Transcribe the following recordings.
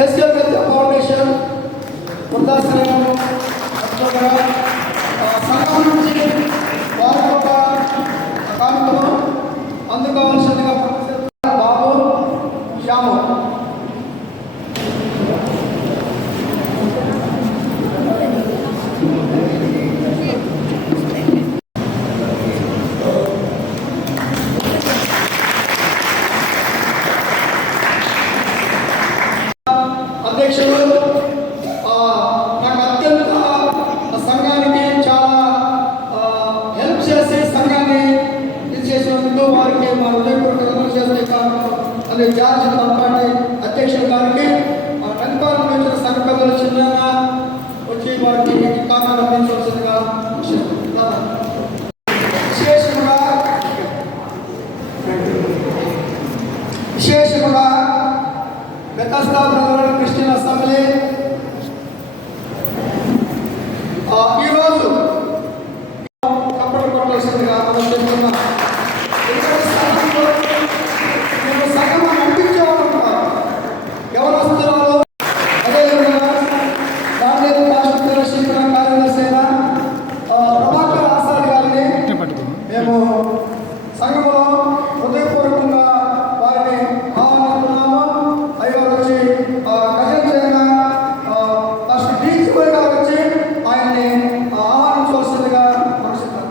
SQL విద్యా foundation వృద్ధాశ్రయం సంఘం నుంచి వారి యొక్క కానుకలు అందుకోవాల్సిందిగా బాబు శ్యాము. అధ్యక్షులు నాకు అత్యంత సంఘానికి చాలా హెల్ప్ చేసి సంఘాన్ని ఇది చేసినందుకు వారికి మా హృదయపూర్వక చేసే అదే జార్జ్ పార్టీ అధ్యక్షుల గారికి రంగపాలెం నుంచి సంఘ పెద్దలు చిన్నగా వచ్చి వారికి కారణాలు అందించవలసిందిగా విశేషంగా బెతస్దా బ్రదర్ క్రిస్టియన్ అసెంబ్లీ ఈరోజు కప్పటి కొట్టాల్సిందిగా మనం చెప్తున్నాం. మేము సగం అనిపించేవాళ్ళు ఉంటారు ఎవరు వస్తున్నారు. అదేవిధంగా దాని రాష్ట్ర కార్యదర్శి ప్రభాకర్ ఆసాద్ గారిని మేము సంఘంలో హృదయపూర్వకంగా వారిని ఆహ్వానిస్తున్నాము. అయ్యో వచ్చి గజం చేయగా ఫస్ట్ డీజీగా వచ్చి ఆయన్ని ఆహ్వానించవలసిందిగా మనసుకున్నాం.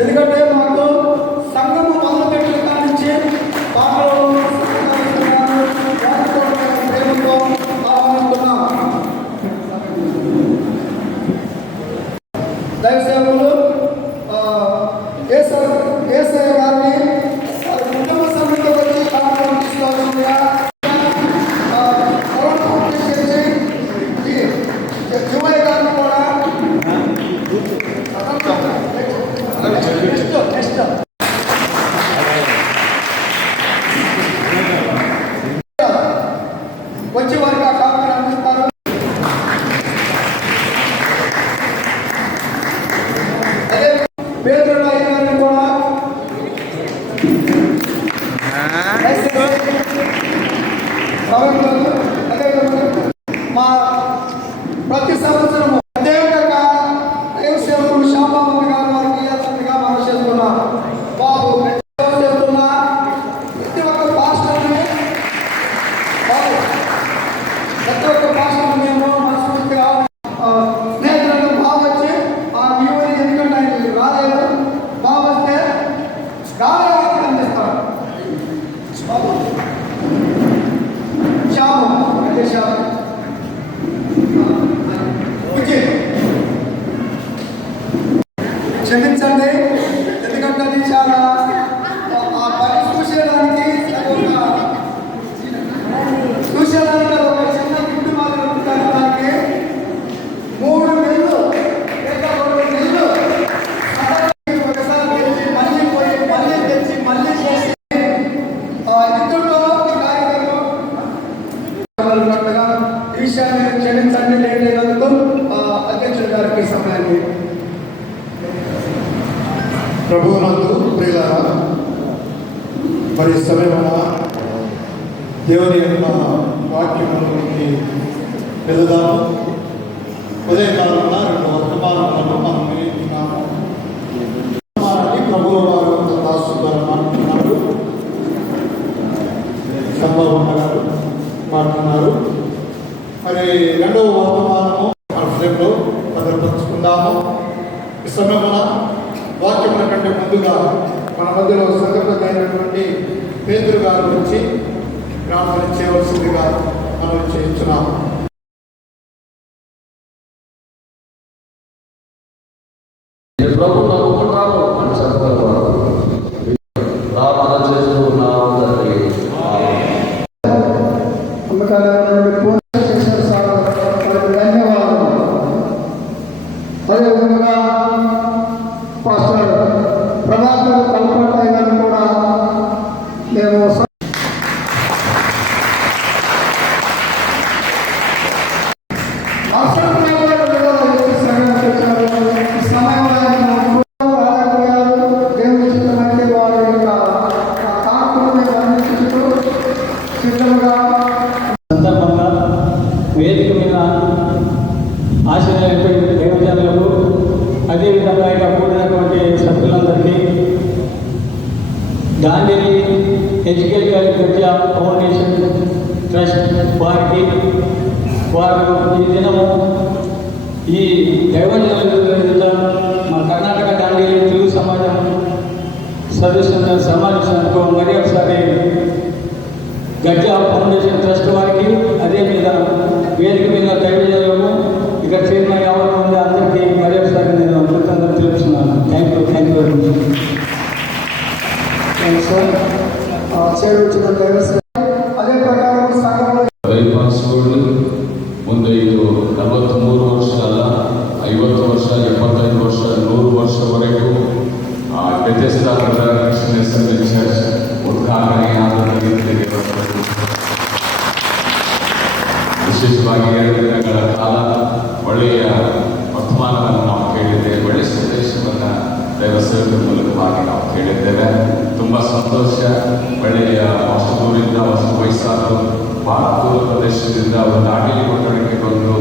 ఎందుకంటే మాకు సంఘము మొదలుపెట్టిన కాడి నుంచి పాటలు ప్రేమతో ఆహ్వానిస్తున్నాం. దైవ సేవకులు ఏసయ్య గారిని కుటుంబ సభ్యులతో వచ్చి కార్యక్రమం తీసుకోవాల్సిందిగా యువయ్య గారిని కూడా వచ్చి వారికి ఆ కార్యక్రమం అందిస్తారు. అదే పేదల గారిని కూడా మా ప్రతి సంవత్సరము ప్రత్యేకంగా దైవ సేవకులు శ్యామబాబు గారు వారికి ఇవ్వాల్సిందిగా మనం చేస్తున్నాం. బాబు చేస్తున్నా ప్రతి ఒక్క పాస్టర్ని ప్రతి ఒక్క పాస్టర్ మేము మనస్ఫూర్తిగా స్నేహితులను బాగా వచ్చి ఆ యువని ఎందుకంటే ఆయన రాలేదు బాగా వస్తే రాలేదు అందిస్తారు. బాబు శ్యాము అదే శ్యాము క్షమించండి, ఎందుకంటే అది చాలా ఆ పని చూసేదానికి ఒక చిన్న గుడ్డు మాదిరి ఉంటుంది. దానికి 3 నెలలు లేక 2 నెలలు ఒకసారి తెచ్చి మళ్ళీ పోయి మళ్ళీ తెచ్చి మళ్ళీ చేసి ఇందులో కార్యక్రమం ఈ విషయాన్ని క్షమించండి లేనందుకు అధ్యక్షుల గారికి సమయాన్ని. ప్రభువునందు ప్రియులారా, మరి సమయమున దేవుని యొక్క వాక్యములోకి వెళదాము. ఉదయకాలంలో 2 వర్తమానాలను మనం వింటున్నాము. ప్రభువు వారు దాసుగారు మాట్లాడుతున్నారు, సంభవం గారు మాట్లాడుతున్నారు. మరి 2వ వర్తమానము మనసులో భద్రపరుచుకుందాము. ఈ సమయమున వాక్యముల కంటే ముందుగా మన మధ్యలో సంఘటన అయినటువంటి పేతురు గారు వచ్చి ప్రార్థన చేయవలసిందిగా మనం చేయించున్నాము. ప్రార్థన చేస్తూ ఉన్నాము. చేశారు సార్ వేదిక మీద ఆశీర్వదించిన దైవజనులకు, అదేవిధంగా ఇక్కడ కూడినటువంటి సభ్యులందరికీ, గాంధీ ఎడ్యుకేషనల్ విద్యా ఫౌండేషన్ ట్రస్ట్ వారికి, వారు ఈ దినము ఈ దైవజనుల మా కర్ణాటక గాంధీ తెలుగు సమాజం సదస్సులను సమావేశానికి మరి ఒకసారి గట్టిగా ఫౌండేషన్ ట్రస్ట్ వారికి, అదేవిధంగా వేదిక మీద దైవజనులకు, ఇక్కడ చైర్మన్ ఎవరు ఉంది అందరికీ మరి ఒకసారి నేను కృతజ్ఞతలు తెలుపుతున్నాను. Thank you very much. Sir చేరువచ్చిన దైవసేవ ಅದೇ ಪ್ರಕಾರ ಸಂಘಗಳು ಬೈಪಾಸ್ಗಳು ಮುಂದೆ ಇದು 43 ವರ್ಷ ಅಲ್ಲ, 50 ವರ್ಷ, 75 ವರ್ಷ, 100 ವರ್ಷವರೆಗೂ ಬೆಥೆಸ್ಡಾ ಕ್ರಿಶ್ಚಿಯನ್ ಅಸೆಂಬ್ಲಿ ಚರ್ಚ್ ಉದ್ಘಾಟನೆಯಾದ ವಿಶೇಷವಾಗಿ 2 ದಿನಗಳ ಕಾಲ ಒಳ್ಳೆಯ ವರ್ತಮಾನವನ್ನು ನಾವು ಕೇಳಿದ್ದೇವೆ, ಒಳ್ಳೆಯ ಸಂದೇಶವನ್ನು ದೈವಸೇವಕರ ಮೂಲಕವಾಗಿ ನಾವು ಕೇಳಿದ್ದೇವೆ. ತುಂಬ ಸಂತೋಷ. ಒಳ್ಳೆಯ ಅಷ್ಟು ದೂರಿಂದ ಅಷ್ಟು ವಯಸ್ಸಾದರು ಬಹಳ ದೂರ ಪ್ರದೇಶದಿಂದ ಅವರು ದಾಂಡೇಲಿ ಪಟ್ಟಣಕ್ಕೆ ಬಂದು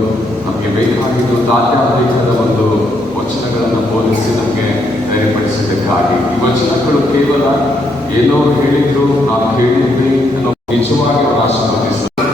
ನಮಗೆ ಬೇಕಾಗಿದ್ದು ಆಧ್ಯಾತ್ಮಿಕದ ಒಂದು ವಚನಗಳನ್ನು ಬೋಧಿಸಿ ನಮಗೆ ಧೈರ್ಯಪಡಿಸಿದ್ದಕ್ಕಾಗಿ. ಈ ವಚನಗಳು ಕೇವಲ ಏನೋ ಹೇಳಿದ್ರು, ನಾವು ಕೇಳಿದ್ವಿ ಅನ್ನೋ ನಿಜವಾಗಿ ಅವರು ಆಶೀರ್ವದಿಸಿದ್ದಾರೆ.